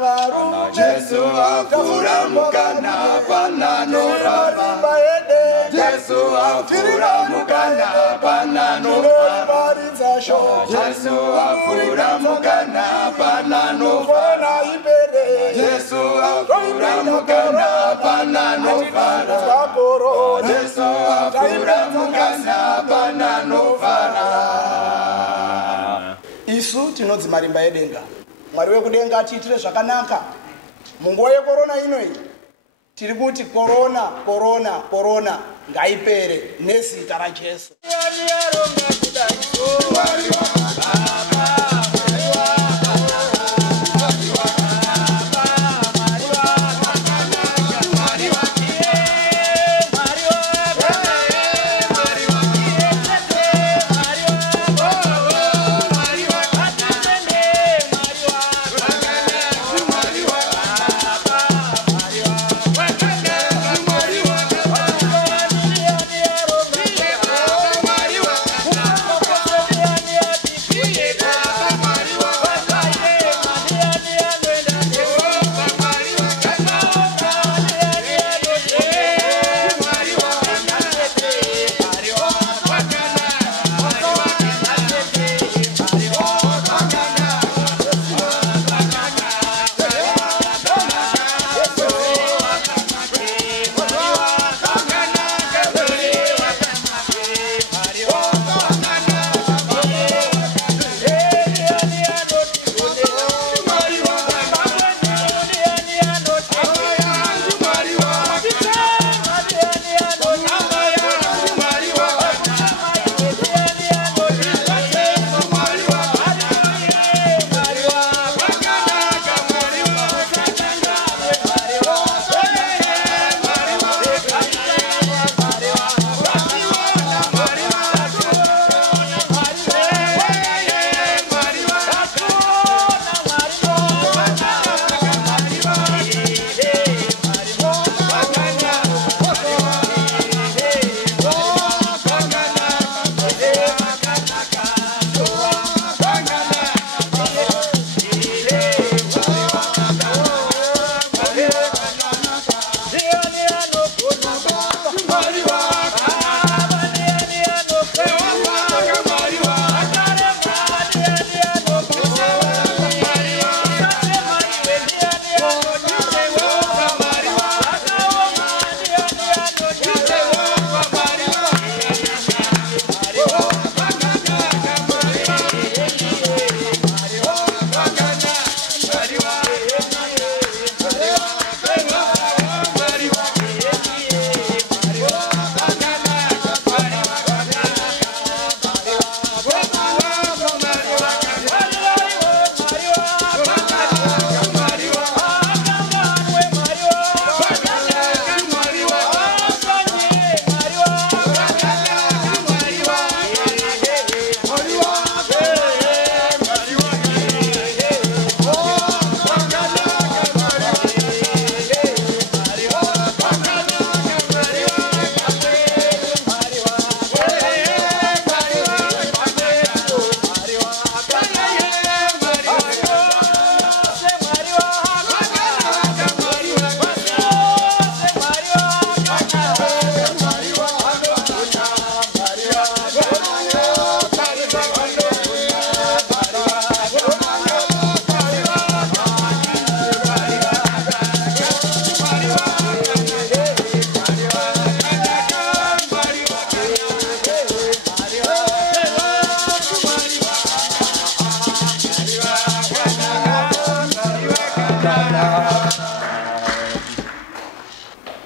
varu Jesu afura mukana panano marimba ede Jesu afura mukana panano varidza sho Jesu afura mukana panano fana ibere Jesu afura mukana panano Kaporo Jesu afura mukana panano isu tinodzi marimba edenga Mwari wekudenga atiitire zvakanaka munguva yekorona inoi tiri kuti korona ngaipere nezita raJesu.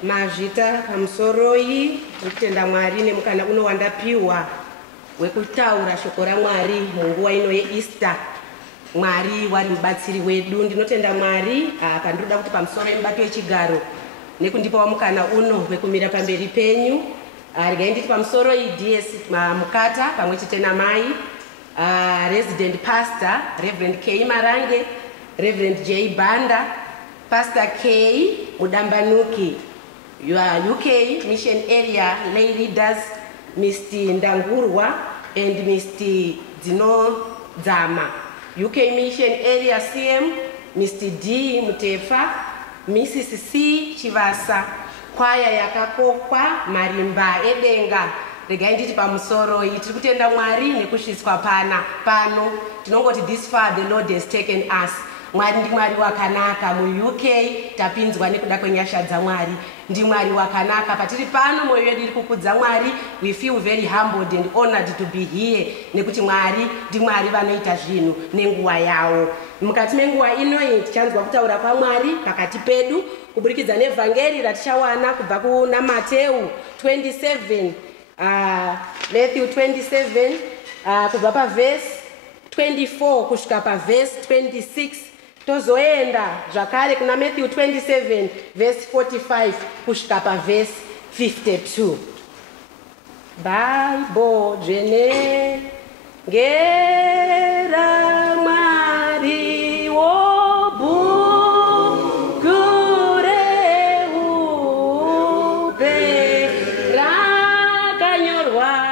Mazvita pamusoroi kutenda Mwari nemukana uno wandapiwa wekutaura shoko raMwari munguva ino yeEaster. Mwari wari mubatsiri wedu. Ndinotenda Mwari pandinoda kuti pamusoro yemubato wechigaro nekundipawo mukana uno wekumira pamberi penyu. Regai nditi pamusoro DS Mukata pamwe chete namai Resident Pastor Reverend K Marange, Reverend J Banda, Pastor K Mudambanuki, your UK Mission Area lay leaders Mr. Ndangurwa and Mr. Dino Zama, UK Mission Area CM Mr. D Mutefa, Mrs. C Chivasa, kwaya yakakokwa marimba edenga. Regai nditi pamusoro iyi tiri kutenda Mwari nekusvitswa pano tinongoti this far the Lord has taken us. Mwari ndi Mwari wakanaka. Mu UK tapinzwa nekuda kwenyasha dzaMwari. Ndi Mwari wakanaka. Patiri pano moyo yedu iri kukudza Mwari. We feel very humbled and honored to be here nekuti Mwari ndi Mwari vanoita zvinhu nenguva yawo. Mukati menguva ino tichanzwa kutaura kwaMwari pakati pedu kuburikidza nevhangeri ratichawana kubva kuna Mateu 27 Matthew 27 kubva paverse 24 kusvika paverse 26. Tozoenda zvakare kuna Matthew 27 verse 45 kusvika paverse 52. Bible dzvene ngera Mwari wobhuku reupe rakanyorwa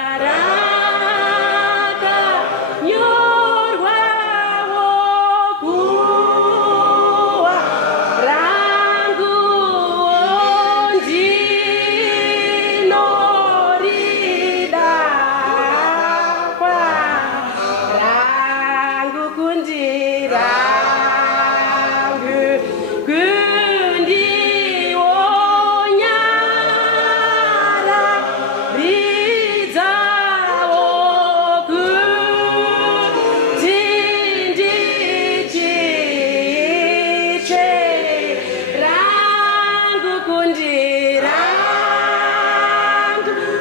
wokuwa rangu ndinorida kwa rangu kundirangu kundionyara ridzawo kutinditiche rangu kundirangu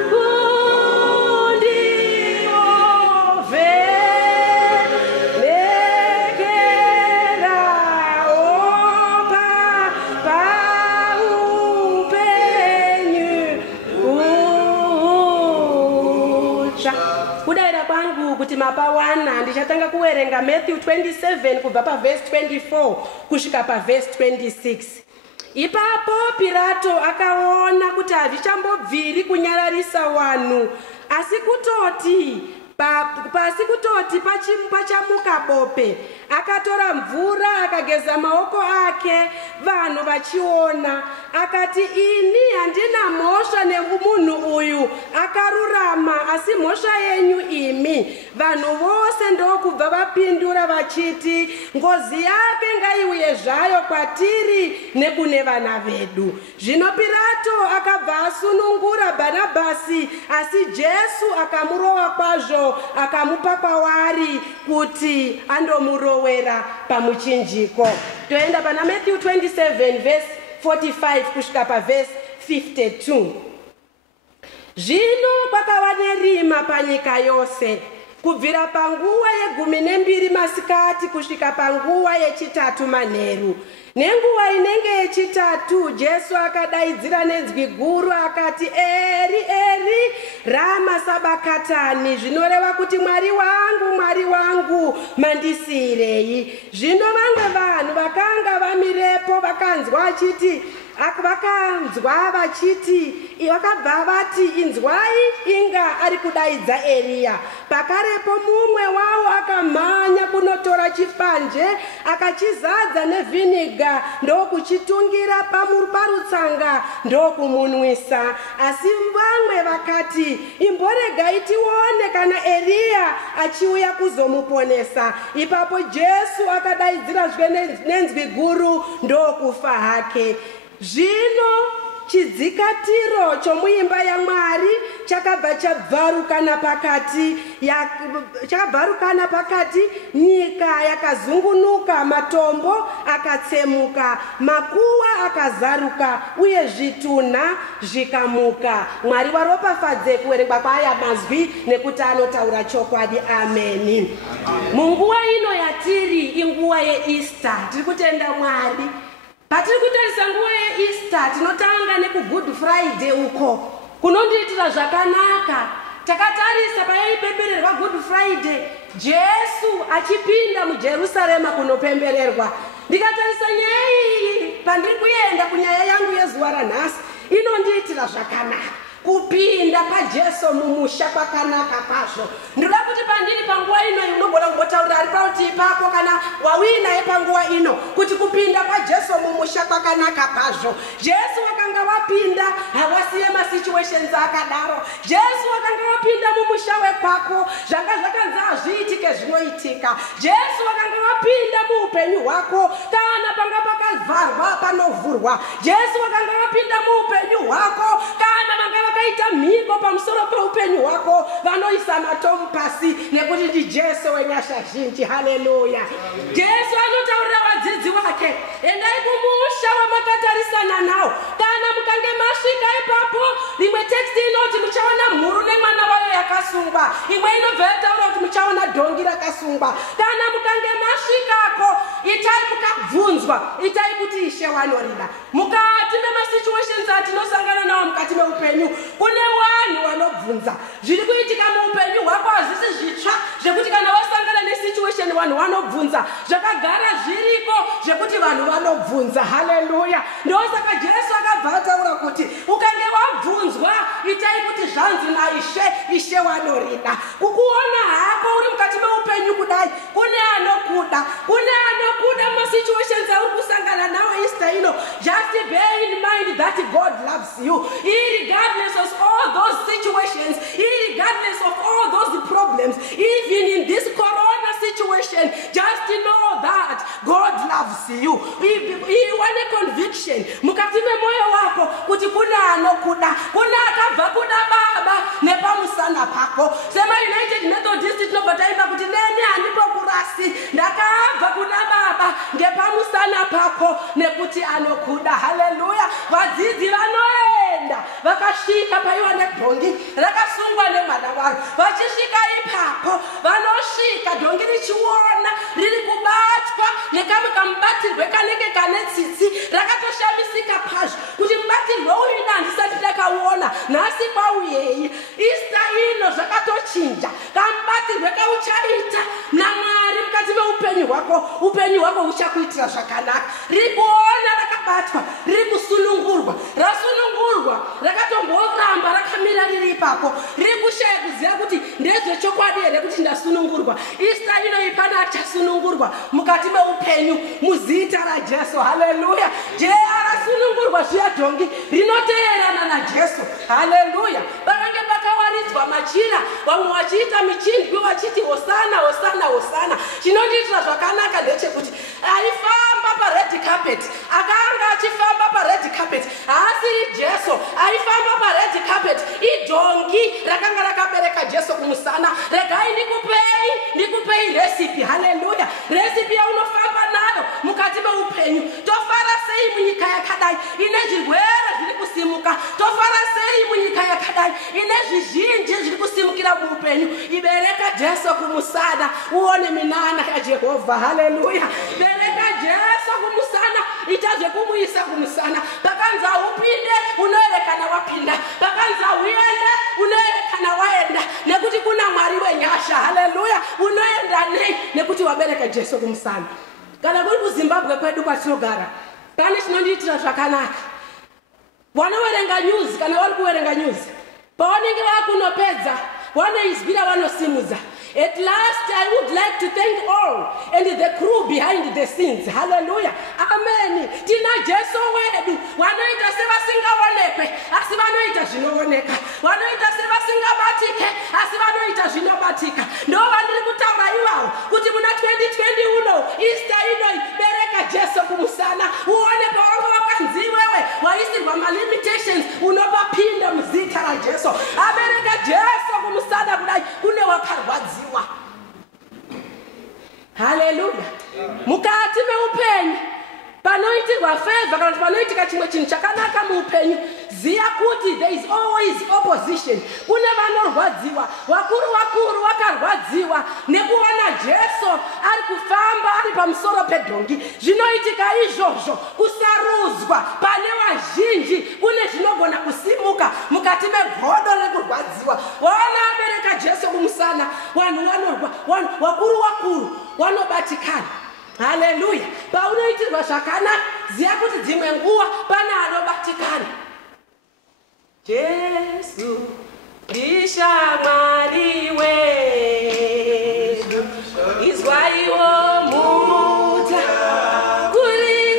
kundiovekera opa paupenyu utsva. Kudaira kwangu kuti mapawana ndichatanga kuwerenga Matthew 27 kubva paverse 24 kusvika paverse 26. Ipapo Pilato akaona kuti hazvichambobviri kunyararisa vanhu, asi kutoti pasi kutoti pachamuka bope. Akatora mvura akageza maoko ake, vanhu vachiona. Akati, ini handina mhosva nemunhu uyu, akarurama, asi mhosva yenyu imi. Vanhu vose ndokubva vapindura vachiti, ngozi yake ngaiuye zvayo kwatiri nekune vana vedu. Zvino Pilato akabva asunungura Bhanabhasi, asi Jesu akamurova kwazvo, akamupa kwavari kuti andomurowera pamuchinjiko. Toenda pana Matthew 27 verse 45 kusvika paverse 52. Zvino kwakava nerima panyika yose, kubvira panguva ye12 masikati kusvika panguva ye3 manheru. Nenguva inenge ye3 Jesu akadaidzira nenzwi guru akati, Eri, Eri, rama sabakatani, zvinoreva kuti Mwari wangu, mandisirei. Zvino vamwe vanhu vakanga vamirepo vakanzwa vachiti, vakabva vati, inzwai, inga ari kudaidza Eliya. Pakarepo mumwe wavo akamhanya kunotora chipanje, akachizadza nevhiniga, ndokuchitungira parutsanga, ndokumunwisa. Asi vamwe vakati, imboregai tione kana Eliya achiuya kuzomuponesa. Ipapo Jesu akadaidzirazve nenzwi guru, ndokufa hake. Zvino chidzikatiro chomuimba yaMwari chakabva chabvarukana pakati, nyika yakazungunuka, matombo akatsemuka, makuva akazaruka, uye zvitunha zvikamuka. Mwari waropafadze kuverengwa kwaaya mazwi nekuti anotaura chokwadi. Ameni. Munguva ino yatiri inguva yeEaster, tiri kutenda Mwari. Patiri kutarisa nguva yeEaster tinotanga nekuGood Friday uko kunondiitira zvakanaka. Takatarisa payaipembererwa Good Friday, Jesu achipinda muJerusarema kunopembererwa. Ndikatarisa nyaya iyi pandiri kuenda kunyaya yangu yezuva ranhasi, inondiitira zvakanaka. Kupinda paJesu mumusha kwakanaka kwazvo. Ndoda kuti pandiri panguva ino unogona kumbotaura ari parutivi pako kana wawina yepanguva ino kuti kupinda kwaJesu mumusha kwakanaka kwazvo. Jesu wakanga wapinda hawasiye masituations akadaro. Jesu wakanga wapinda mumusha wekwako zvanga zvakanzi azviitike zvinoitika. Jesu wakanga wapinda muupenyu hwako kana panga pakavharwa panovhurwa. Jesu wakanga wapinda muupenyu hwako kana vanga vakaita mhiko pamusoro peupenyu hwako vanoisa matomu pasi nekuti ndi Jesu wenyasha zhinji. Haleluya. Jesu anotaurira vadzidzi vake, endai kumusha wamakatarisana nawo. Kana mukange masvika ipapo, imwe text inoti muchaona mhuru nemwana wayo yakasungwa. Imwe inobva yataura kuti muchaona dhongi rakasungwa. Kana mukange masvikako, itai mukabvunzwa, itai kuti Ishe wanorida. Mukati memasituations atinosangana nawo mukati meupenyu, kune vanhu vanobvunza. Zviri kuitika muupenyu hwako hazvisi zvitsva zvekuti kana wasangana nesituation vanhu vanobvunza. Zvakagara zviriko zvekuti vanhu vanobvunza. Haleluya. Ndosaka Jesu akabva ataura kuti ukange wabvunzwa, itai kuti zvanzi naIshe, Ishe wanorida. Kukuona hako uri mukati meupenyu kudai, kune anokuda, kune anokuda masituations auri kusangana nawo Easter ino. Just bear in mind that God loves you, regardless of all those situations, regardless of all those problems, even in this corona situation. Just know that God loves you. Iwane conviction mukati memoyo wako kuti kuna anokuda, kuna akabva kuna baba nepamusana pako. Sema United Methodist tinobataimba kuti nene handipo kurasi, ndakabva kuna baba ngepamusana pako nekuti anokuda. Haleluya. Vadzidzi vanoenda vakasvika paiwane dhongi rakasungwa nemwana waro. Vachisvika ipapo vanosvika dhongi richiona riri kubatwa nekamwe kamubatirwe kanenge kane tsitsi rakatoshamisika kwazvo kuti mubatirwe uyu ina handisati ndakauona, nhasi kwauyei. Easter ino zvakatochinja kamubatirwe kauchaita naMwari mukati meupenyu hwako. Upenyu hwako huchakuitira zvakanaka. Riri kuona rakabatwa, riri kusunungurwa, rasunungurwa rakatomboramba rakamira riri ipapo, riri kushaya kuziva kuti ndezvechokwadi here kuti ndasunungurwa. Easter ino ipana achasunungurwa mukati meupenyu muzita raJesu. Haleluya. Arasunungurwa zviya dhongi rinoteerana naJesu. Haleluya. Pakange pakawaridzwa machira, vamwe vachiita michindwi vachiti hosana hosana hosana. Chinondiitira zvakanaka ndechekuti aifamba pared carpet, akanga achifamba pared carpet haasiri Jesu, aifamba pared carpet idhongi rakanga rakabereka Jesu kumusana. Regai ndikupei recipe. Haleluya. Recipe yaunofamba nayo mukati meupenyu. Tofara sei munyika yakadai ine zvirwere zviri kusimuka, tofara sei munyika yakadai ine zvizhinji zviri kusimukira muupenyu. Ibereka Jesu kumusana uone minana yaJehovha. Haleluya. Bereka Jesu kumusana, itazve kumuisa kumusana. Pakanzi upinde unoerekana wapinda, pakanzi uende unoerekana waenda, nekuti kuna Mwari wenyasha. Haleluya. Unoenda nei nekuti wabereka Jesu kumusana. Kana kuri kuZimbabwe kwedu kwatinogara, pane chinondiitira zvakanaka. Vanoverenga news, kana vari kuverenga news, pavanenge vakunopedza vanoizwira vanosimudza. At last, I would like to thank all and the crew behind the scenes. Hallelujah. Amen. Tina Jesu wedu. Wanoita sevasingaonekwe, asi vanoita zvinooneka. Wanoita sevasingabatike, asi vanoita zvinobatika. Ndo vandiri kutaura ivavo kuti muna 2020 uno Easter ino bereka Jesu kumusana. Uone pawangu wakanzi wewe waisirwa malimitations unopapinda muzita raJesu. Abereka Jesu kumusana kudai kune wakarwadzi. Haleluya. Mukati meupenyu panoitirwa favor kana panoitika chimwe chinhu chakanaka muupenyu, ziya kuti there is always opposition. Kune vanorwadziwa, vakuru vakarwadziwa nekuona Jesu ari kufamba ari pamusoro pedhongi. Zvinoitika izvozvo kusarudzwa pane vazhinji, kune zvinogona kusimuka mukati megodo rekurwadziwa. Vaona abereka Jesu kumusana, vanhu vakuru vanobatikana. Haleluya. Paunoitirwa zvakanaka, ziya kuti dzimwe nguva pane anobatikana. Jesu ndishamwari wedu, izwaiwo muta kuri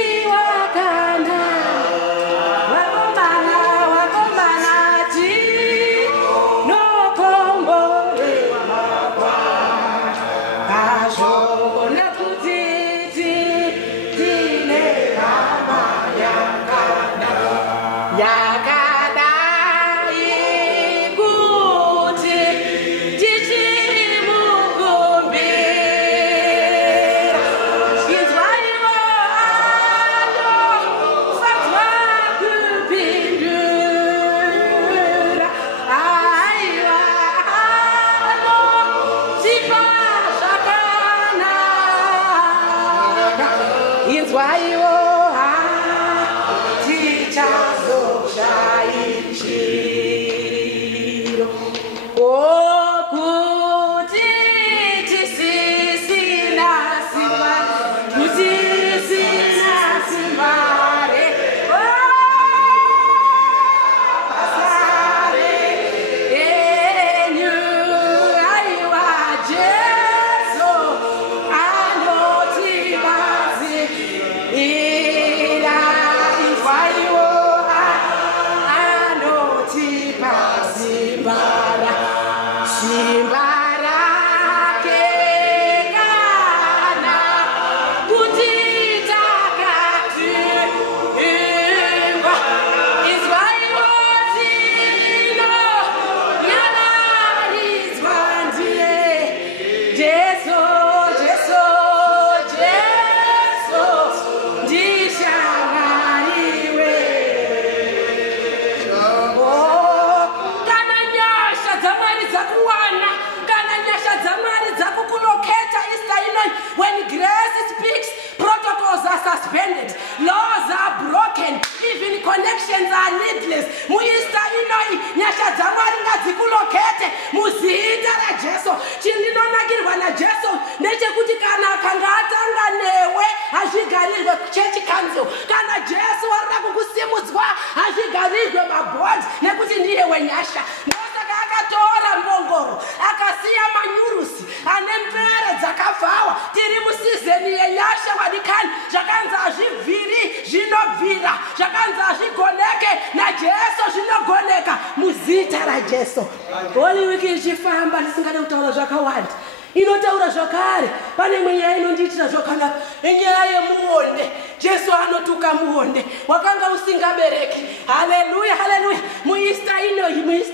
ended. Laws are broken. Even connections are needless. Muista inoi nyasha dzamwari ngadzikulokete muzita raJesu. Chindinonakirwa naJesu ndechekuti kana akanga atanga newe azvigarirwe church council. Kana Jesu warida kukusimudzwa azvigarirwe mabhonzi nekuti ndiye wenyasha. Ndosaka akatora mbongoro akasiya manyurusi ane mpere dzakavhawa. Tiri musizeni yenyasha wadikani zvakanzi azvibviri zvinobvira, zvakanzi azvigoneke naJesu zvinogoneka muzita raJesu. Holy Week ichifamba ndisingade kutaura zvakawanda. Inotaura zvakare pane mweya inondiitira zvakanaka enyaya yemuonde. Jesu anotuka muonde wakanga usingabereki. Haleluya, haleluya. Muista inoi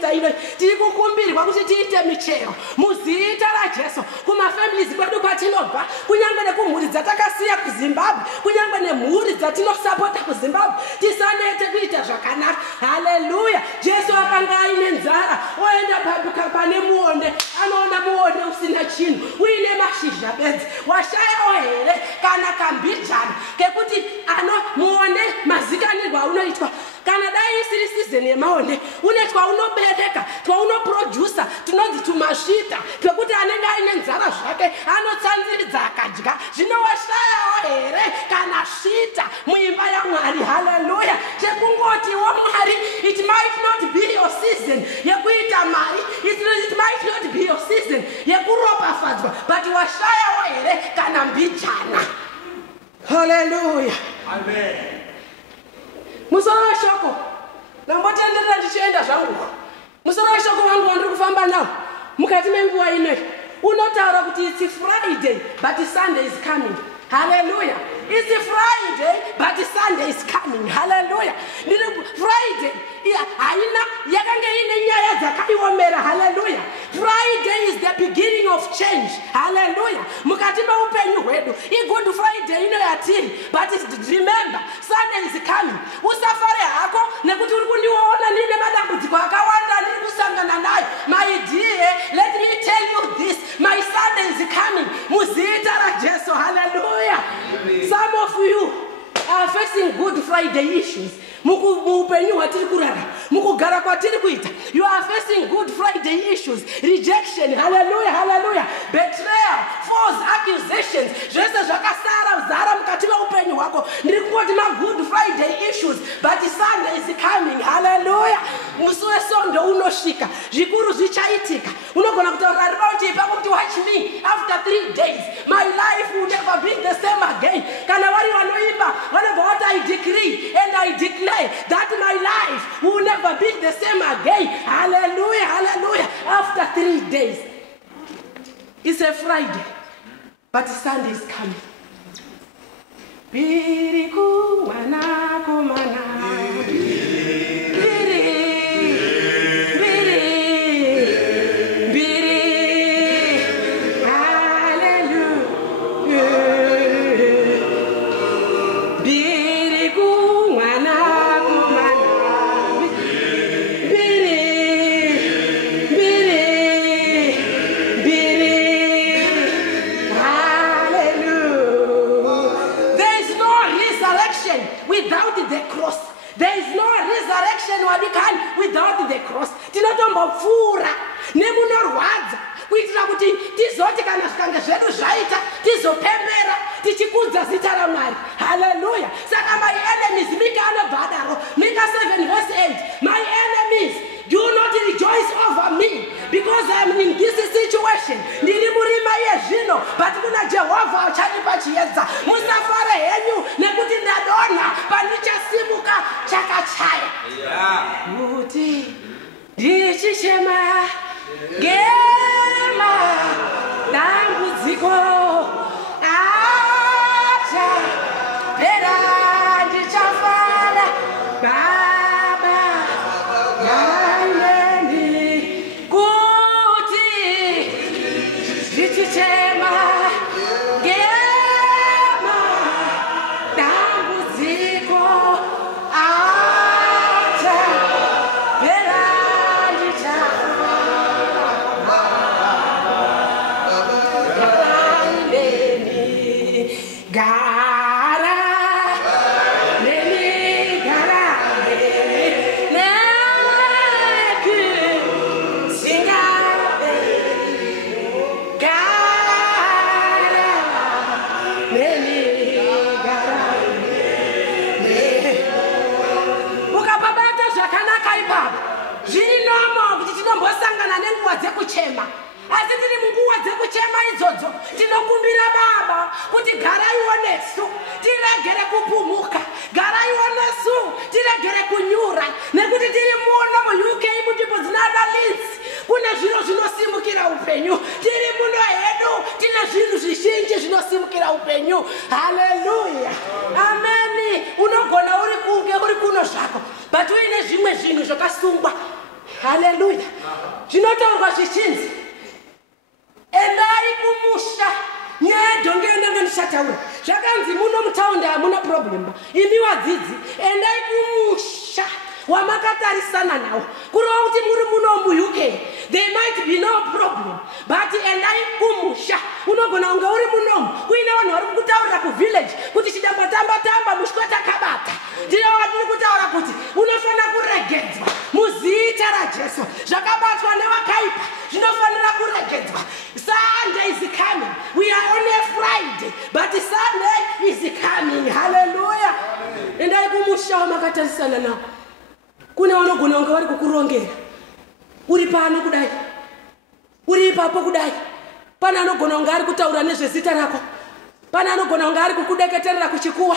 tiri kukumbirwa kuti tiite michero muzita raJesu kumafamilies kwedu kwatinobva, kunyangwe nekumhuri dzatakasiya kuZimbabwe, kunyangwe nemhuri dzatinosapota kuZimbabwe, tisanete kuita zvakanaka. Haleluya. Jesu akanga aine nzara oenda pane muonde, anoona muonde usina chinhu uine mashizha bedzi. Washayawo here kana kambijana kekuti muonde mazikanirwa unoitwa kana dai isiri season yemaonde unoitwa unobereka twaunoproducer tunonzi tumasvita twekuti anenge aine nzara zvake anotsanziridza akadya. Zvino washayawo here kana svita muimba yaMwari. Haleluya. Chekungotiwo Mwari, it might not be your season yekuita mari, it might not be your season yekuropafadzwa, but washayawo here kana mbijana. Haleluya. Amen. Musoro weshoko nambotenderera ndichienda zvangu. Musoro weshoko wangu wandiri kufamba nawo mukati menguva inoi unotaura kuti it's Friday but Sunday is coming. Hallelujah. It's Friday but Sunday is coming. Hallelujah. Friday haina yakanga ine nyaya dzakaiomera. Hallelujah. Friday is the beginning of change. Hallelujah. Mukati meupenyu hwedu iGood Friday ino yatiri, but remember Sunday is coming. Usafare hako nekuti uri kundiona ndine madambudziko akawanda ndiri kusangana nayo. My dear, let me tell you this, my Sunday is coming muzita raJesu. Hallelujah. Some of you are facing Good Friday issues. Muupenyu hwatiri kurara, mukugara kwatiri kuita, you are facing Good Friday issues. Rejection. Hallelujah, hallelujah. Betrayal, false accusations, zvese zvakasara zara mukati meupenyu hwako. Ndiri kungoti Good Friday issues, but Sunday is coming. Hallelujah. Musi weSonde unosvika, zvikuru zvichaitika. Unogona kutaura ribauti ipapo kuti watch me after 3 days my life will never be the same again. Kana vari vanoimba vanobva what I decree and I declare that my life will never be the same again. Hallelujah, hallelujah. After 3 days, it's a Friday, but Sunday is coming. Biriku mana komana. Without the cross tinotombopfuura nemunorwadza kuitira kuti tizoti kana zvikanga zvedu zvaita tizopembera tichikudza zita raMwari. Haleluya. Saka my enemies, Mika anobva adaro, Mika 7:8, my enemies do not rejoice over me because I am in this situation. Ndiri murima yezvino but kuna Jehovha achanipa chiedza. Musafare henyu nekuti ndadonha pandichasimuka chakachaya. Muti ndichichema gema dambudziko acha pera ndichafara Baba nani kuti ndichichema gema dambudziko acha pera ndichafara tasangana nenguva dzekuchema. Asi tiri munguva dzekuchema idzodzo tinokumbira Baba kuti garaiwo nesu tiregere kupumuka, garaiwo nesu tiregere kunyura, nekuti tiri muno mu UK munzvimbo dzinoana Leeds kune zviro zvinosimukira upenyu. Tiri muno hedu tine zvinhu zvizhinji zvinosimukira upenyu. Haleluya, ameni. Unogona uri kunge uri kuno zvako, but uine zvimwe zvinhu zvakasungwa. Haleluya, zvinotaurwa zvichinzi endai kumusha. Nyaya ndenge ndichataura zvakanzi muno mutaundi hamuna problem. Imi vadzidzi endai kumusha wamakatarisana nawo. Kurova kuti muri muno mu-UK there might be no problem, but endai kumusha. Unogona kunge uri munomu uine vanhu vari kukutaurira kuvillage kuti chidambatamba musweta kabata. Ndinova tiri kutaura kuti unofanira kuregedzwa muzita raJesu. Zvakabatwa nevakaipa zvinofanira kuregedzwa. Sunday is coming. We are on a Friday, but Sunday is coming. Hallelujah. Endai kumusha wamakatarisana nawo. Kune vanogona kunge vari kukurongera uri pano kudai, uri ipapo kudai. Pana anogona kunge ari kutaura nezvezita rako, pana anogona kunge ari kukudeketerera kuchikuwa,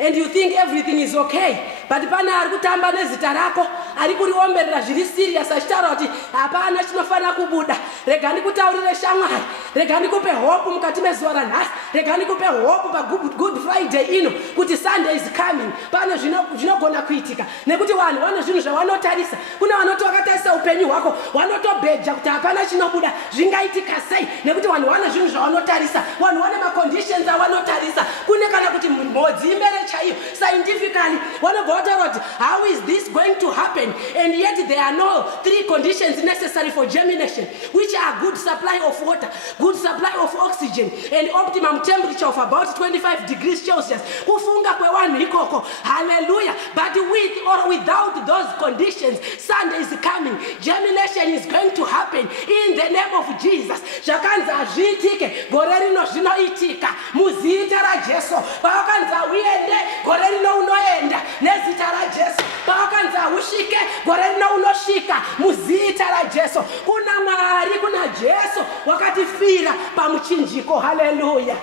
and you think everything is okay, but pana ari kutamba nezita rako, ari kuriomberera zviri serious achitaura kuti hapana chinofanira kubuda. Rega ndikutaurire shamwari, rega ndikupe hope mukati mezuva ranhasi, rega ndikupe hope pa Good Friday ino kuti Sunday is coming. Pane zvinogona kuitika nekuti vanhu vane zvinhu zvavanotarisa. Kuna vanoti vakatarisa upenyu hwako vanotobheja kuti hapana chinobuda, zvingaitika sei, nekuti vanhu vane zvinhu zvavanotarisa, vanhu vane maconditions avanotarisa. Kune kana kuti mhodzi imbere chaiyo scientifically vanobva vataura kuti how is this going to happen, and yet there are no 3 conditions necessary for germination, which are good supply of water, good supply of oxygen, and optimum temperature of about 25 degrees Celsius. Kufunga kwevanhu ikoko. Hallelujah. But with or without those conditions, Sunday is coming. Germination is going to happen in the name of Jesus. Zvakanzi zviitike gore rino zvinoitika muzita raJesu. Pavakanzi uende gore rino unoenda nezita raJesu. Pavakanzi usvike gore rino unosvika muzita raJesu. Kuna Mwari, kuna Jesu wakatifira pamuchinjiko. Haleluya.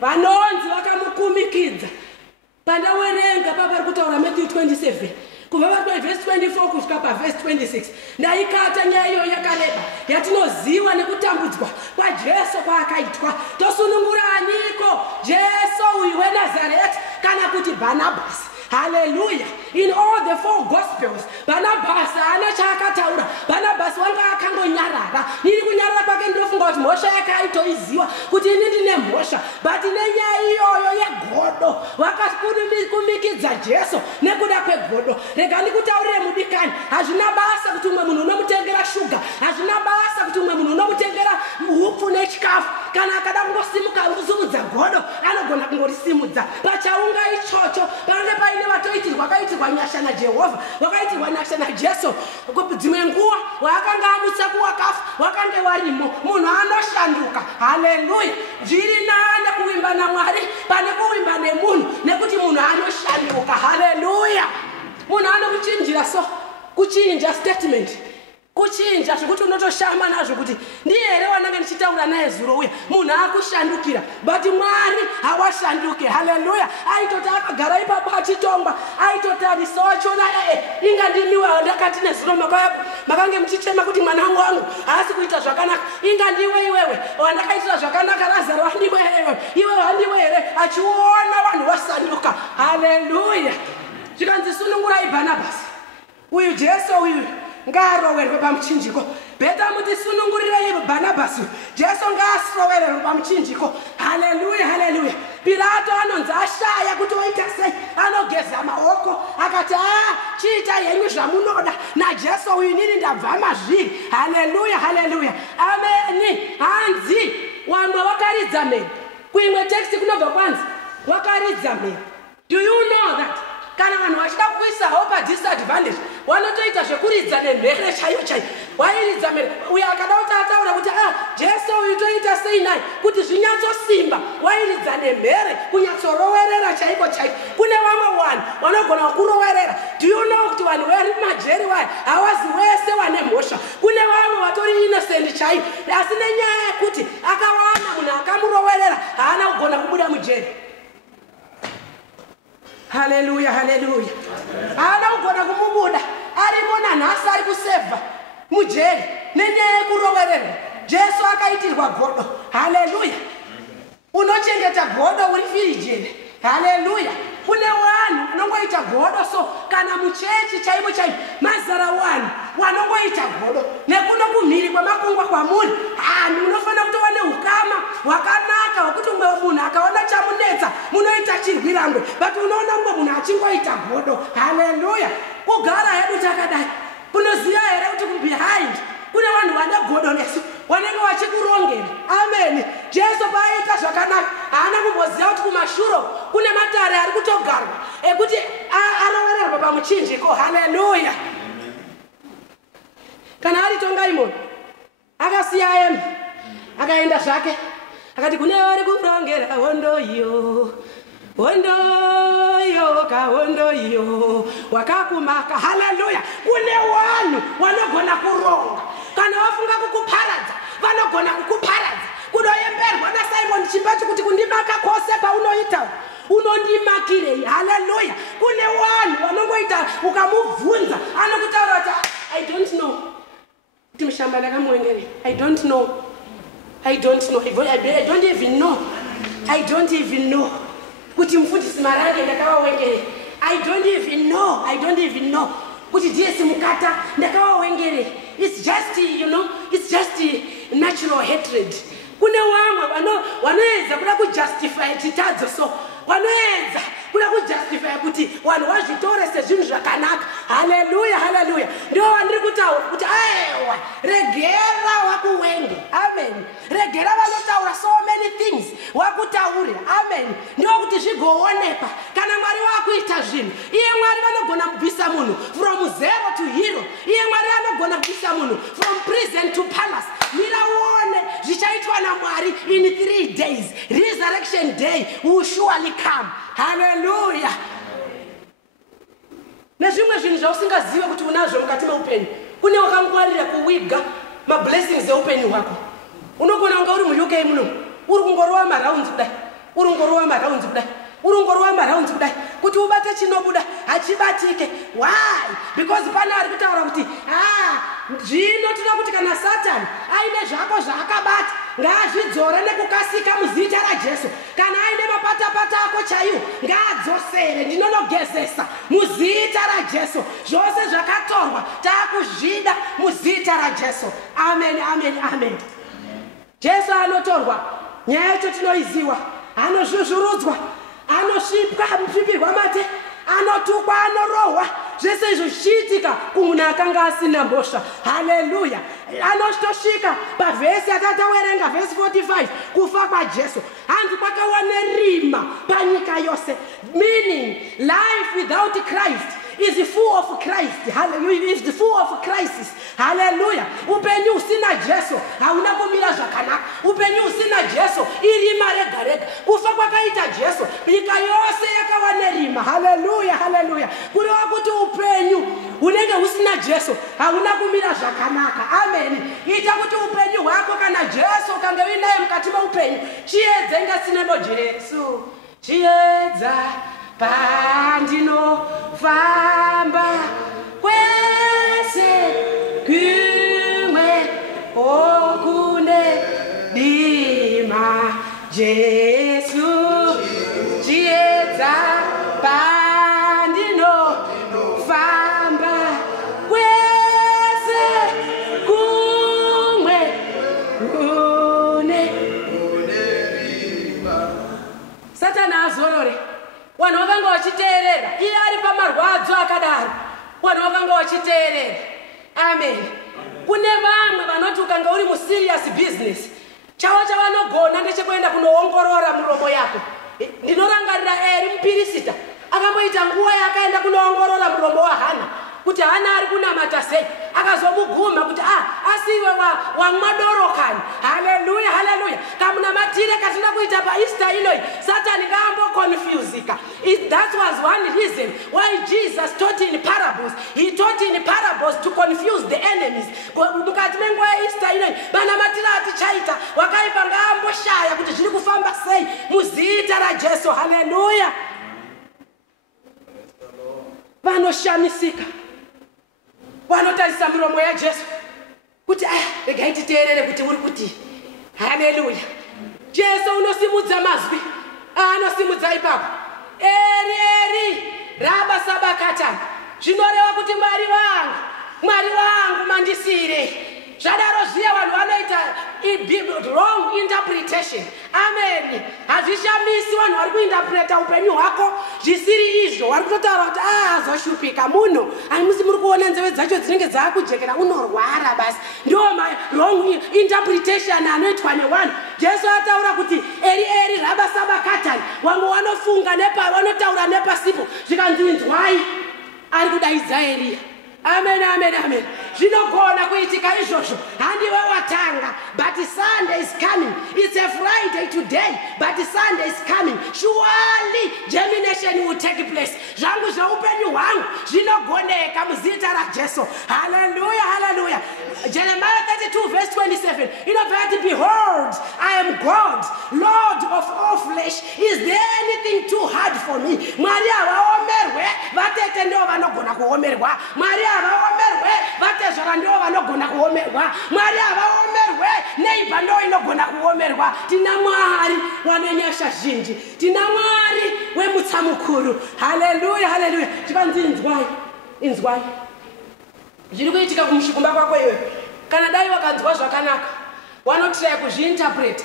Vanonzi vakamukumikidza. Pandawerenga papa ari kutaura Matthew 27 kubva verse 24 kusvika paverse 26. Ndaikata nyaya iyo yakareba yatinoziva nekutambudzwa kwaJesu kwaakaitwa. Tosunungura aniko? Jesu uyu weNazareti kana kuti Barnabas. Hallelujah. In all the 4 Gospels, Barnabas ana chaakataura. Barnabas wanga akangonyarara. Niri kunyarara kwake ndofunga kuti mhosva yakaitoiziva kuti ini ndine mhosva, but nenyaya iyoyo yegodo vakakumikidza Jesu nekuda kwegodo. Rega ndikutaurire mudikani, hazvina basa kuti umwe munhu unomutengera shuga, hazvina basa kuti umwe munhu unomutengera hupfu nechikafu. Kana akada kungosimuka kuzumudza godo anogona kungorisimudza pachaunga ichocho. Pange paine vatoitirwa vakaitirwa nyasha naJehovha, vakaitirwa nyasha naJesu. Dzimwe nguva waakanga amutsa kuwakafu wakange warimo, munhu anoshanduka. Haleluya. Zviri nane kuvimba naMwari pane kuvimba nemunhu, nekuti munhu anoshanduka. Haleluya. Munhu anokuchinjira so kuchinja statement, kuchinja zvekuti unotoshama nazvo kuti ndiye here wananga ndichitaura naye zuro uya munhu akushandukira, but Mwari hawashanduke. Haleluya. Aitoti akagara ipapo achitongwa, aitotarisa wachona inga ndiniwe wandakati nezuro makange muchichema kuti mwana wangu haasi kuita zvakanaka, inga ndiwe iwewe wandakaitira zvakanaka, Lazaro wandiwe iwe wandiwe here, achiona vanhu vasanduka. Haleluya. Zvikanzi sunungurai Barnabas, uyu Jesu uyu ngaaroverwe pamuchinjiko. Beta muti sunungurirei Barnabas, Jesu ngaaroverwe pamuchinjiko. Haleluya, haleluya. Pilato anonzi ashaya kuti oita sei, anogeza maoko akati chiita henyu zvamunoda naJesu uyu inini ndabva mazviri. Haleluya, haleluya. Ameni. Hanzi vamwe vakaridza mhere kuimwe text kunobva kwanzi vakaridza mhere. Do you know that kana vanhu vachida kuisawo padisadvantage vanotoita zvekuridza nemhere chaiyo chaiyo. Wairidza mhere uyo akada kuti ataura kuti Jesu uyu toita sei naye kuti zvinyatsosimba, wairidza nemhere kunyatsorowerera chaiko chaiko. Kune vamwe vanhu vanogona kurowerera. Do you know kuti vanhu vari majeri vaya havazi wese vane mhosva. Kune vamwe vatori innocent chaiyo, asi nenyaya yekuti akawana munhu akamurowerera haana kugona kubuda mujeri. Haleluya, haleluya. Haana kugona kumubuda, arimo nanhasi ari kusevha mujeri nenyaya yekurowererwa. Jesu akaitirwa godo. Haleluya. Unochengeta godo uri firijeni. Haleluya. Kune vanhu vanongoita godo so kana muchechi chaimo chaimo mazara vanhu vanongoita godo nekuno kumhiri kwemakungwa kwamuri. Hanhu unofanira kutova neukama hwakanaka hwekuti umwe munhu akaona chamunetsa munoita chirwirangwe, but unoona mumwe munhu achingoita godo. Haleluya. Kugara hedu takadai kunoziva here kuti kubehind kune vanhu vane godo nesu vanenge vachikurongera. Amen. Jesu paaita zvakanaka haana kumboziva kuti kumashure kune matare ari kutogarwa ekuti arovererwa pamuchinjiko. Haleluya. Kana ari tongaimoni akasiya aemba akaenda zvake akati kune vari kurongera hondo iyo, hondo iyo, kahondo iyo wakakumaka. Haleluya. Kune vanhu vanogona kuronga. Kana vafunga kukuparadza vanogona kukuparadza. Kunoyemberwa naSimon Chimbachi kuti kundimaka kwose paunoita unondimakirei. Haleluya. Kune vanhu vanongoita ukamubvunza anokutaura kuti I don't know kuti mushamba ndakamuengerei. I don't know. I don't know. I don't even know. I don't even know. Kuti mufundisi Marage ndakavawengerei. I don't even know. I don't even know. Kuti DS Mukata ndakavawengerei. It's just, you know, it's just natural hatred. Kune vamwe vanoedza kuda kujustify chitadzo so vanoedza kuda kujustify kuti vanhu vazvitore sezvinhu zvakanaka. Haleluya, haleluya. Ndio vandiri kutaura kuti aiwa regera wakuwenge. Amen. Regera vanotaura so many things wakutaurira. Amen. Ndio kuti zvigoonekwa kana Mwari wakuita zvinhu. Iye Mwari vanogona kubvisa munhu from zero to hero. Iye Mwari anogona kubvisa munhu from prison to palace. Miraone zvichaitwa naMwari in 3 days. Resurrection day will surely come. Hallelujah. Nezvimwe zvinhu zvausingaziva kuti unazvo mukati meupenyu. Kune wakangwarira kuwiga mablessings eupenyu hwako. Unogona kunga uri mu UK muno uri kungorowa marounds kudai, uri kungorowa marounds kudai, uri kungorowa marounds kudai kuti ubate chinobuda hachibatike. Why? Because pana ari kutaura kuti zvino tinoda kuti kana Satan aine zvako zvaakabata ngaazvidzore nekukasika muzita raJesu. Kana aine mapatapata ako chaiwo ngaadzosere. Ndinonogezesa muzita raJesu. Zvose zvakatorwa taakuzvida muzita raJesu. Amen, amen, amen. Jesu anotorwa, nyaya yacho tinoiziva, anozvuzvurudzwa, anosvipwa, musvipirwa mate, anotukwa, anorohwa. Zvese izvo zvichiitika kumunhu akanga asina mhosva. Haleluya. Anotosvika pavhesi atatawerenga vhesi 45 kufa kwaJesu. Hanzi kwakawane rima panyika yose. Meaning life without Christ is full of Christ. Hallelujah. Is full of crisis. Hallelujah. Upenyu usina Jesu hauna kumira zvakanaka. Upenyu usina Jesu irima rega rega. Kufa kwakaita Jesu nyika yose yakawane rima. Hallelujah, hallelujah. Kureva kuti upenyu unenge usina Jesu hauna kumira zvakanaka. Amen. Ita kuti upenyu hwako kana Jesu kange uinaye mukati meupenyu chiedze ngasinemo Jesu. Chiedza pandinofamba kwese kumwe okune dima Jesu. Chiedza pandinofamba kwese kumwe kune Satana azorore. Vanhu vakanga vachiteerera. Iye ari pamarwadzo akadaro. Vanhu vakanga vachiteerera. Amen. Kune vamwe vanoti ukanga uri muserious business, chavo chavanogona ndechekuenda kunoongorora muromo yako. Ndinorangarira eri mupirisita akamboita nguva yakaenda kunoongorora muromo waHana kuti Hana ari kunamata sei, akazomuguma kuti asiwe wamwadorokani. Haleluya, haleluya. Kamunamatire katina kuita paEaster inoi Satani kaambokonfusika. That was one reason why Jesus taught in parables. He taught in parables to confuse the enemies. Mukati menguva yaEaster inoi vanamatira atichaita wakaipa ngaamboshaya kuti zviri kufamba sei muzita raJesu. Haleluya. Vanoshamisika, vanotarisa miromo yaJesu kuti regai titeerere kuti uri kuti. Haleluya. Jesu unosimudza mazwi anosimudza ipapo. Eri eri raba sabakatani, zvinoreva kuti Mwari wangu mandisire. Zvadaro zviya vanhu vanoita wrong interpretation. Amen. Hazvishamisi vanhu vari kuinterpreta upenyu hwako zvisiri izvo. Vari kutotaura kuti azoshupika munhu aimusi muri kuona nzeve dzacho dzinenge dzaakujekera unorwara basi. Ndo wrong interpretation anoitwa nevanhu. Jesu ataura kuti eri raba sabakatani, vamwe vanofunga vanotaura nepasipo zvikanzi inzwai ari kudaidza Eliya. Amen, amen, amen. Zvinogona kuitika izvozvo. Handiwe watanga, but Sunday is coming. It's a Friday today, but Sunday is coming. Surely germination will take place. Zvangu zvaupenyu hwangu zvinogoneka muzita raJesu. Hallelujah, hallelujah. Jeremiah 32 verse 27. Behold, I am God, Lord of all flesh. Is there anything too hard for me? Mwari havaomerwe, vatete ndo vanogona kuomerwa. Mwari havaomerwe, vatezvara ndo vanogona kuomerwa. Mwari havaomerwe, neighbor ndo inogona kuomerwa. Tina Mwari wanenyasha zhinji. Tina Mwari wemutsamukuru. Hallelujah, hallelujah. Chikanzi inzwai. Zviri kuitika kumushikumba kwako iwe. Kana dai wakanzwa zvakanaka, wanotry kuzviinterpreta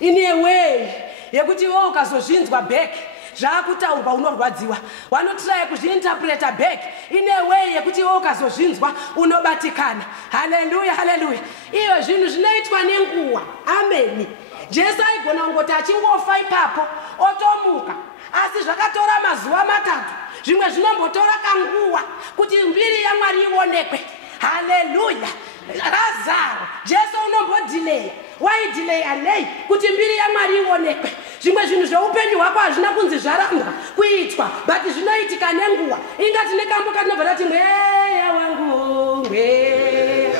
in a way yekuti wewe ukazozvinzwa back zvakutaurwa unorwadziwa. Wanotry kuzviinterpreta back in a way yekuti wewe ukazozvinzwa unobatikana. Haleluya, haleluya. Iyo zvinhu zvinoitwa nenguwa. Amen. Jesu aigona kungoti achingofa ipapo otomuka, asi zvakatora mazuva matatu. Zvimwe zvinombotora kanguwa kuti mbiri yaMwari ionekwe. Haleluya. Lazaro, Jesu unombodelay. Why delay alei? Kuti mbiri yaMwari ionekwe. Zvimwe zvinhu zveupenyu hwako hazvina kunzi zvarambwa kuitwa, but zvinoitika nenguwa. Ingati nekambo katinobva tati mweya wangu, mweya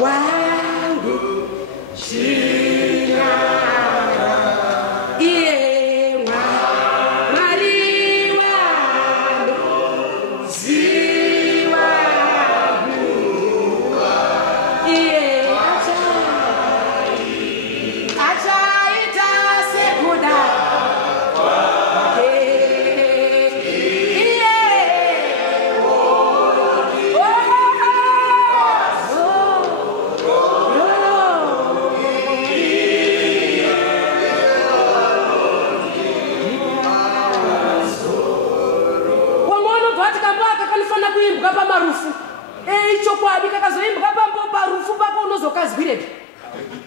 wangu shina. Chokwadi kakazoimbwa parufu pako unozokazwirepi.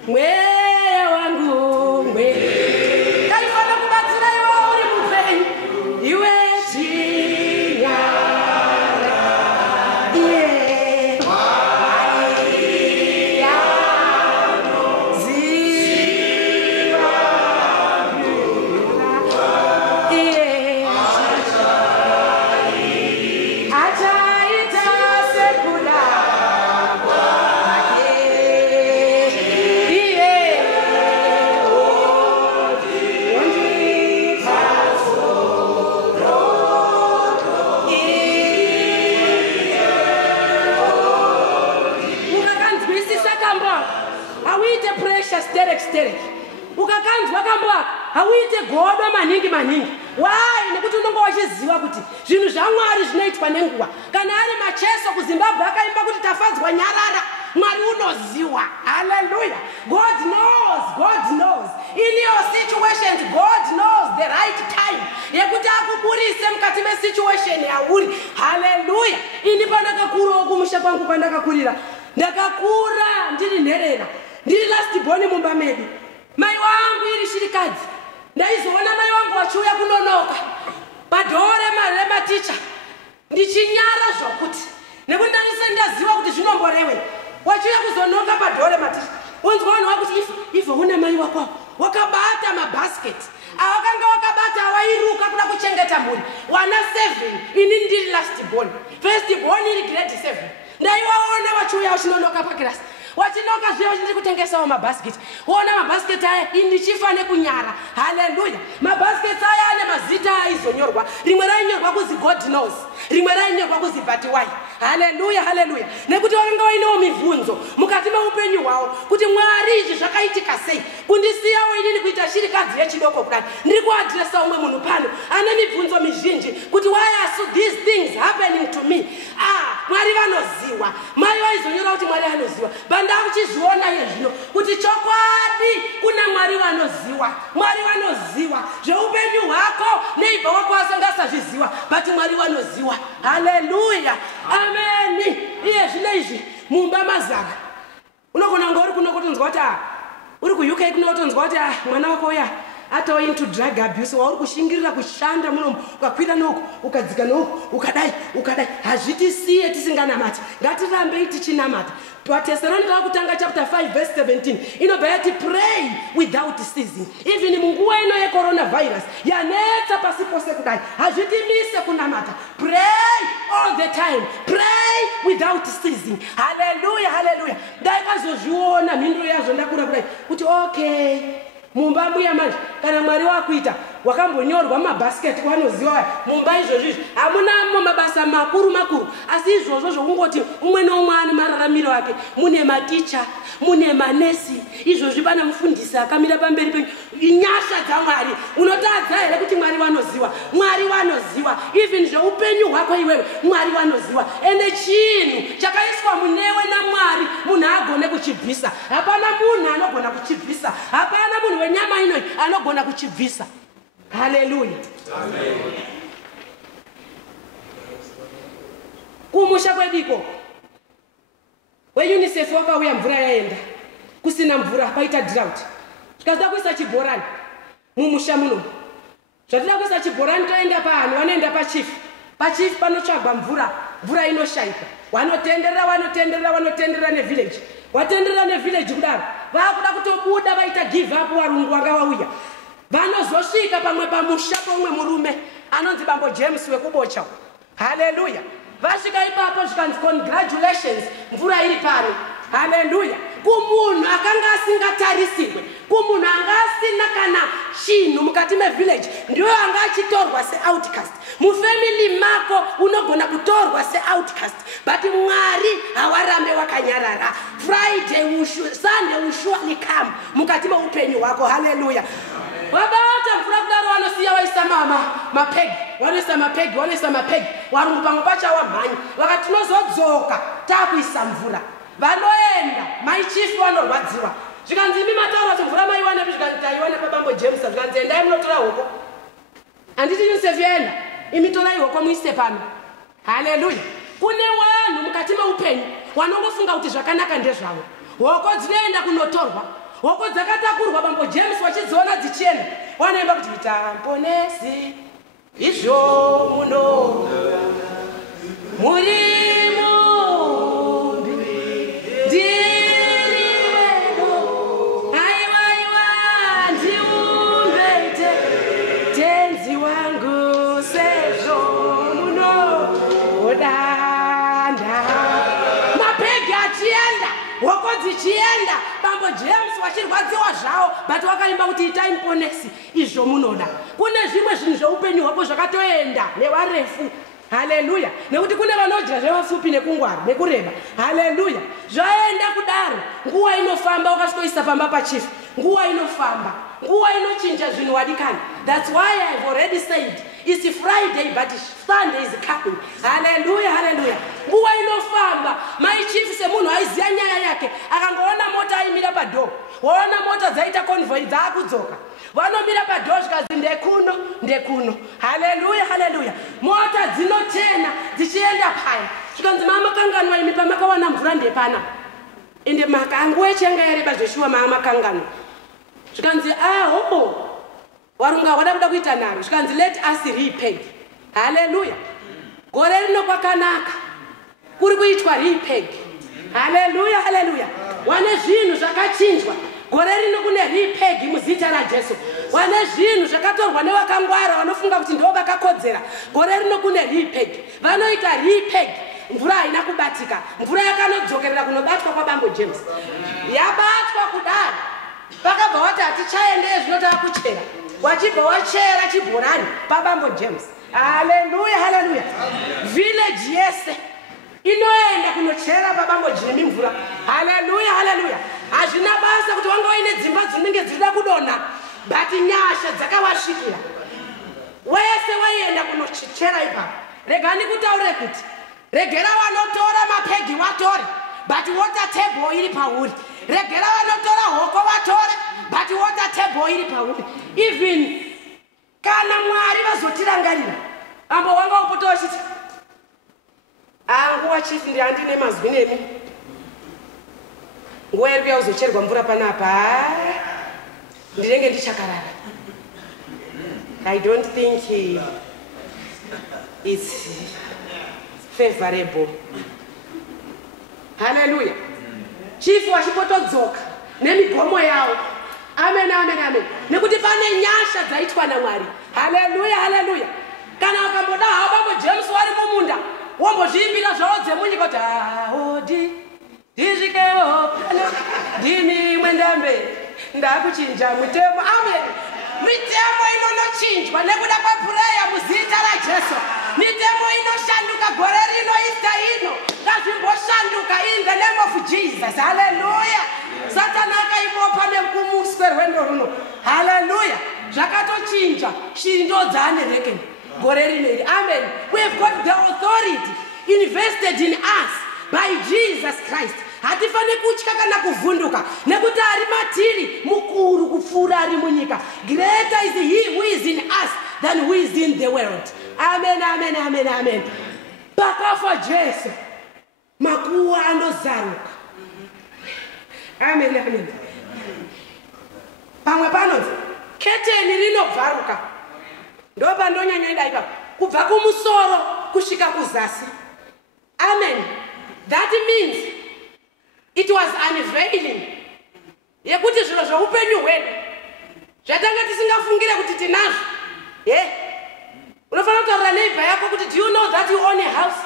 Mweya wangu, mweya. Kaifana kubatsira iwe uri mupenyu. Iwe chinyara. Iye. Maria. Ziva. Iye. Achaita sekula. Derek ukakanzwa kambwa hauite godo maningi. Why? Nekuti unonga wachiziva kuti zvinhu zvaMwari zvinoitwa nenguwa. Kana ari Macheso kuZimbabwe akaimba kuti tafadzwa nyarara, Mwari unoziva. Hallelujah. God knows. In your situations, God knows the right time yekuti akuburise mukati mesituation yauri. Hallelujah. Ini pandakakura kumusha kwangu pandakakurira, ndakakura ndiri nherera, ndiri last born mumba medu. Mai wangu iri shirikadzi. Ndaizoona mai wangu wachiuya kunonoka. padhoo rematicha ndichinyara zvokuti nekuti ndaziva kuti zvinomborewe wachiuya kuzonoka padhoo rematicha unzwa vanhu vakuti ife une mai wako wakabata mabhasiketi awakanga wakabata awairuka kuda kuchengeta mhuri wana 7 ini ndiri last born first born iri grade 7 ndaiwaona wachiuya wachinonoka pakirasi wachinoka zviya wachindiri kutengesawo mabhasiketi wona mabhasiketi aya indichifa nekunyara haleluya mabhasiketi aya ane mazita aizonyorwa rimwe rainyorwa kuzi God knows rimwe rainyorwa kuzi but why haleluya haleluya nekuti wakanga wainewo mibvunzo mukati meupenyu hwavo kuti Mwari izvi zvakaitika sei kundisiyawo inini kuita shirikadzi yechidoko kudai ndiri kuadhiresa umwe munhu pano ane mibvunzo mizhinji kuti why are these things happening to me Mwari vanoziva mai vaizonyora kuti Mwari anoziva bandakuchizviona iye zvino kuti chokwadi kuna Mwari vanoziva zveupenyu hwako neibva wako asangasa but Mwari vanoziva haleluya amen iye zvino izvi mumba mazaka unogona kunge uri kuno kutonzwa kuti uri ku-UK kuno kutonzwa kuti mwana wako uya atova into drug abuse wauri kushingirira kushanda muno ukakwira noku ukadzika noku ukadai hazvitisiye tisinganamati ngatirambei tichinamata paTesalonika kutanga chapter 5 verse 17 inobva yati pray without ceasing even munguva ino yecoronavirus yanetsa pasi pose kudai hazvitimise kunamata pray all the time pray without ceasing haleluya haleluya ndaikazozviona mhinduro yazvo ndakura kudai kuti okay mumba mbuya manje kana Mwari wakuita wakambonyorwa mabhasiketi wanoziva mumba izvozvo hamunamo mabasa makuru asi izvozvo zvokungoti umwe neumwe ane mararamiro ake mune maticha mune manesi izvozvi pana mufundisi akamira pamberi penyu inyasha dzaMwari unotadza here kuti Mwari vanoziva even zveupenyu hwako iwewe Mwari vanoziva ende chinhu chakaiswa munewe naMwari munhu agone kuchibvisa hapana munhu anogona kuchibvisa hapana munhu wenyama inoyi anogona kuchibvisa haleluya amen kumusha kwediko weUNICEF wakauya mvura yaenda kusina mvura paita drought tikazida kuisa chibhorani mumusha muno zvatida kuisa chibhorani toenda pahanhu vanoenda pachief panotsvagwa mvura inoshaika wanotenderera nevillage watenderera nevillage kudaro vakuda kutobuda vaita give up varungu vanga vauya vanozosvika pamwe pamusha pomwe murume anonzi bambo James wekubocha haleluya vasvika ipapo zvikanzi congratulations mvura iri pano haleluya kumunhu akanga asingatarisirwe kumunhu anga asina kana chinhu mukati mevillage ndiyo anga achitorwa seoutcast mufamily mako unogona kutorwa seoutcast but Mwari hawarambe wakanyarara Friday Sunday will surely come mukati meupenyu hwako haleluya wabata mvura kudaro vanosiya vaisa mapegi varungu pamwe pacha wamhanyi vakati tinozodzoka takuisa mvura vanoenda maichifu vanorwadziwa zvikanzi imi mataura kuti mvura maiwanepi zvikanzi taiwana pabambo James zvikanzi endai munotora hoko handiti UNICEF yaenda imi torai hoko muise pano haleluya kune vanhu mukati meupenyu vanongofunga kuti zvakanaka ndezvavo hoko dzinoenda kunotorwa hoko dzakatakurwa bambo James wachidziona dzichienda wanoimba kuti itamponesi izvo muno muri mumbi ndiriweno aiwaiwa ndiumbete tenzi wangu sezvo muno odanda mapegi achienda hoko dzichienda bambo James wachirwadziwa zvavo but wakaimba kuti itai muponesi izvo munoda kune zvimwe zvinhu zveupenyu hwako zvakatoenda nevarefu haleluya nekuti kune vanodya zvevapfupi nekungwara nekureba haleluya zvaenda kudaro nguva inofamba ukasvikoisa pamba pachifu nguva inofamba nguva inochinja zvinhu wadikani that's why I've already said it's Friday but Sunday is coming haleluya haleluya nguva inofamba maichifu semunhu aiziya nyaya yake akangoona mota aimira padhoo waona mota dzaita convoy dzaakudzoka vanomira padhoo zvikazi ndekuno haleluya haleluya mota dzinotena dzichienda paya zvikanzi mamakanganwa imi pamakawana mvura ndepana ende makanguva echiyanga yareba zveshuwa mamakanganwa zvikanzi aho varunga wada kuda kuita naro zvikanzi let us repay haleluya. Gore rino kwakanaka kuri kuitwa repeg, haleluya haleluya. Wane zvinhu zvakachinjwa gore rino kune repeg muzita raJesu. Wane zvinhu zvakatorwa nevakangwara vanofunga kuti ndo vakakodzera gore rino kune repeg. Vanoita repeg, mvura haina kubatika, mvura yakanodzokerera kunobatwa kwaBambo James, yabatwa kudaro pakabva wati hatichaendeyo zvinotava kuchera, wachibva wachera chibhorani paBambo James, haleluya haleluya. Village yese inoenda kunochera paBambo Jimmy mvura, haleluya haleluya. Hazvina basa kuti wanga waine dzimba dzinenge dzirida kudonha, but nyasha dzakawasvikira wese waienda kunochera ipapo. Regani kutaure kuti regera vanotora mapegi vatore, but water table iri pauri. Regera vanotora hoko vatore, but water table iri pauri. Even kana Mwari vazotirangarira, ambo wanga upotoa chiti angu wachiti ndi handine mazwi nemi, nguva iri kuya uzocherwa mvura panapa ndirenge ndichakarara. I don't think it's favorable. Hallelujah. Chifu wachipotodzoka nemigomo yavo, amen amen amen, nekuti pane nyasha dzaitwa naMwari, haleluya haleluya. Kana wakamboda havo Bambo James wari mumunda wombozviimbira zvavo dzemunyika kuti haodi ndisvikewo pano ndini mwendambe ndakuchinja mutemo, amen. Mitemo inonochinjwa nekuda kwapureya muzita raJesu. Mitemo inoshanduka gore rino, Easter ino ngazvimboshanduka in the name of Jesus, haleluya. Satani akaipopa nekumuswe rwendo runo, haleluya. Zvakatochinja, shiri ndo dzaanerekeni gore rino iri, amen. We have got the authority invested in us by Jesus Christ. Hatifane kutya kana kuvhunduka nekuti ari matiri mukuru kupfuura ari munyika. Greater is he who is in us than who is in the world, amen amen amen amen. Pakafa Jesu makuwa anozaruka, amen amen. Pamwe panonzi keteni rinobvaruka, ndo pandonyanyaida ipapo, kubva kumusoro kusvika kuzasi, amen. That means it was unveiling yekuti zviro zveupenyu hwedu zvatanga tisingafungire kuti tinazvo. Unofanira kutaura neighbor yako kuti do you know that you own a house?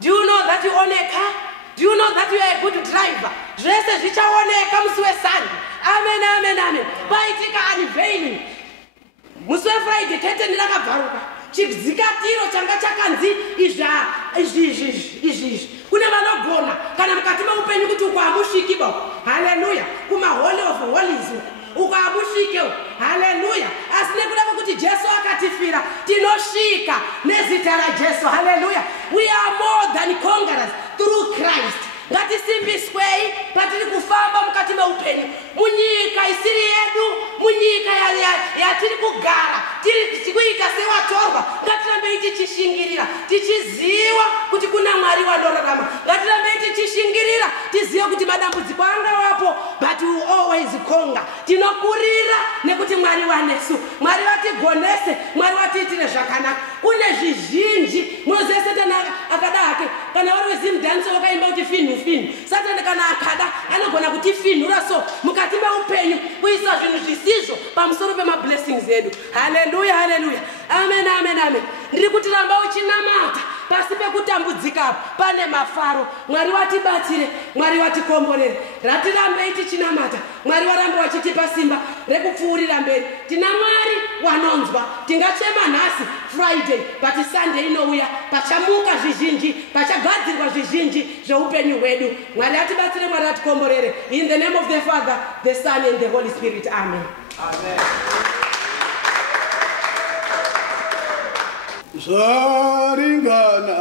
Do you know that you own a car? Do you know that you are a good driver? Zvese zvichaoneka musi weSunday, amen amen amen. Paitika unveiling musi weFriday, keteni rakabvaruka, chidzikatiro changa chakanzi izvi kune vanogona kana mukati meupenyu kuti ukaamusvikiba, haleluya, kumaholy of holies ukaamusvikewo, haleluya. Asi nekuda kwekuti Jesu akatifira tinosvika nezita raJesu, haleluya. We are more than conquerors through Christ. Ngatisimbiswei patiri kufamba mukati meupenyu, munyika isiri yedu, munyika yatiri kugara, tiri kuita sevatorwa. Ngatirambei tichishingirira tichiziva kuti kuna Mwari wanorarama. Ngatirambei tichishingirira tizive kuti madambudziko angawapo, but we always conquer. Tinokurira nekuti Mwari wanesu, Mwari vatigonese, Mwari vatiitire zvakanaka. Kune zvizhinji Mozisi Satani akada hake kana vari wezimudhanisi wakaimba kuti finhu finhu. Satani kana akada anogona kutifinhura so mukati meupenyu, kuisa zvinhu zvisizvo pamusoro pemablessings edu, haleluya haleluya, amen amen amen. Ndiri kuti ramba uchinamata pasi pekutambudzika pane mafaro. Mwari watibatsire, Mwari watikomborere. Ratirambei tichinamata, Mwari waramba wachitipa simba rekupfuurira mberi. Tina Mwari wanonzwa, tingachema nhasi Friday, but Sunday inouya pachamuka zvizhinji, pachagadzirwa zvizhinji zveupenyu hwedu. Mwari atibatsire, Mwari atikomborere. In the name of the Father, the Son and the Holy Spirit, amen. Amen. Zvaringana